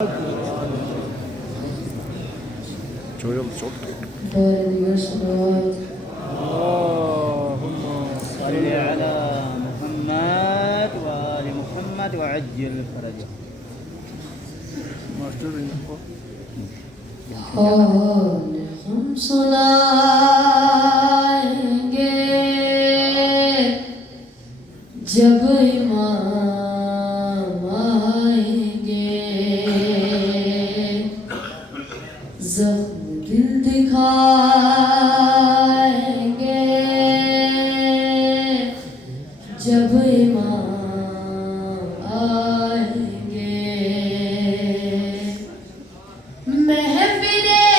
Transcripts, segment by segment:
اللهم صل على محمد وآل محمد وعجل فرجه. ہم سنائیں گے جب امام آئیں گے، زخم دل دکھائیں گے جب امام آئیں گے، محفلیں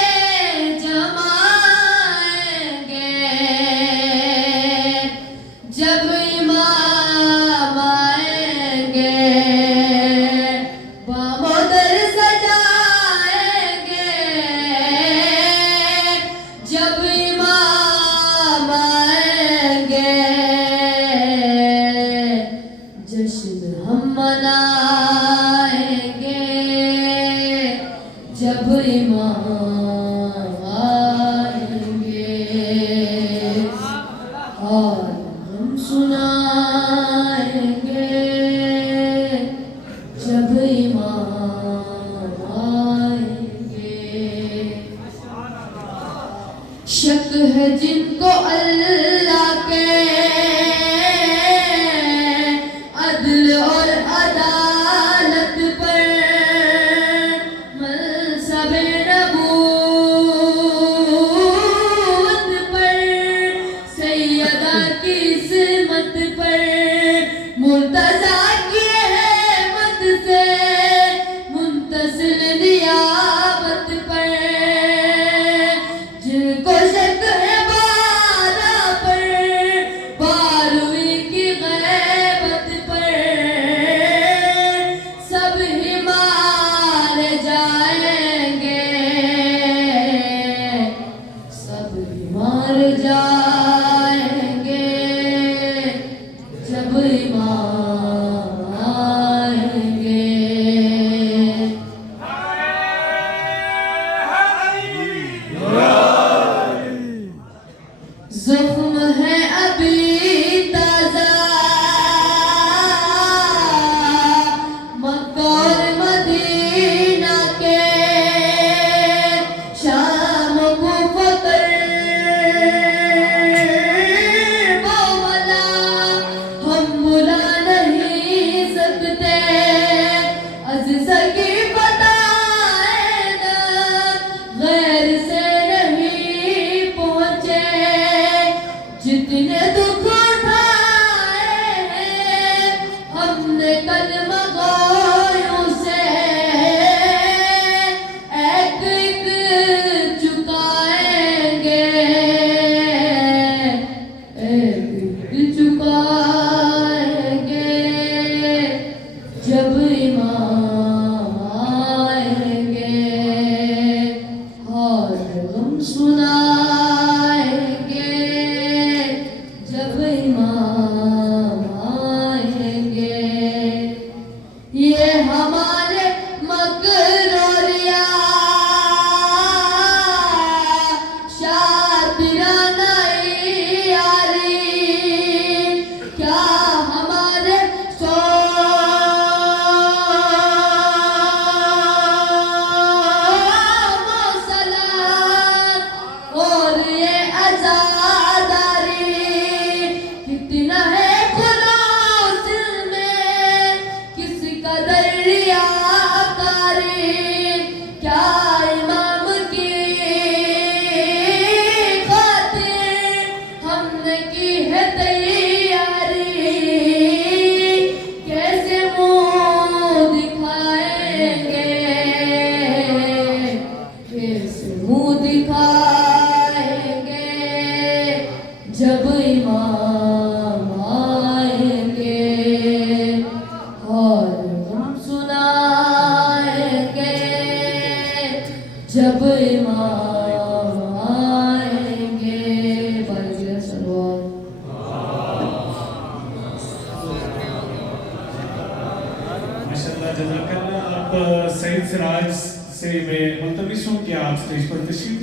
جمائیں گے جب امام آئیں گے، بام و در سجائیں گے جب امام آئیں گے، جشن ہم منائیں گے جب امام آئیں گے، اور ہم سنائیں گے جب امام آئیں گے، شک ہے جن کو اللہ کے عدل اور عدالت پر، منصب نبوت پر، سیدہ کی سمت پر، مرتضیٰ کی احمد سے منتصر نیابت پر، جن کو شک ہے بارہ پر، بارہویں کی غیبت پر، سب ہی مارے جائیں گے، سب ہی مار جائیں گے جب امام آئیں گے، زخم ہے ابھی تازہ مکہ اور مدینہ کے، شام کو فکر مولا ہم بلا نہیں سکتے، از سکی بتائیں نا غیر سے نہیں پہنچے، جتنے دکھ اٹھائے ہیں ہم نے کلمہ گویوں سے، ایک ایک چکائیں گے، ایک ایک چکائیں گے جب امام آئیں گے، اور ہم سنائیں گے جب امام آئیں گے، یہ ہمارے مکر اور شاطرانہ یاری، کیا ہمارے صلات اور یہ عزاداری، کتنا ہے خلوص میں کس قدر ریاکاری، کیا امام کی خاطر ہم نے کی ہے تیاری، کیسے منہ دکھائیں گے، کیسے منہ دکھائیں گے جب امام آئیں گے، اور ہم سنائیں گے جب امام آئیں گے، بارے سلوات ماشاءاللہ جزاک اللہ. آپ سعید سے آج سے میں ملتمس ہوں کہ آپ اسٹیج پر تشریف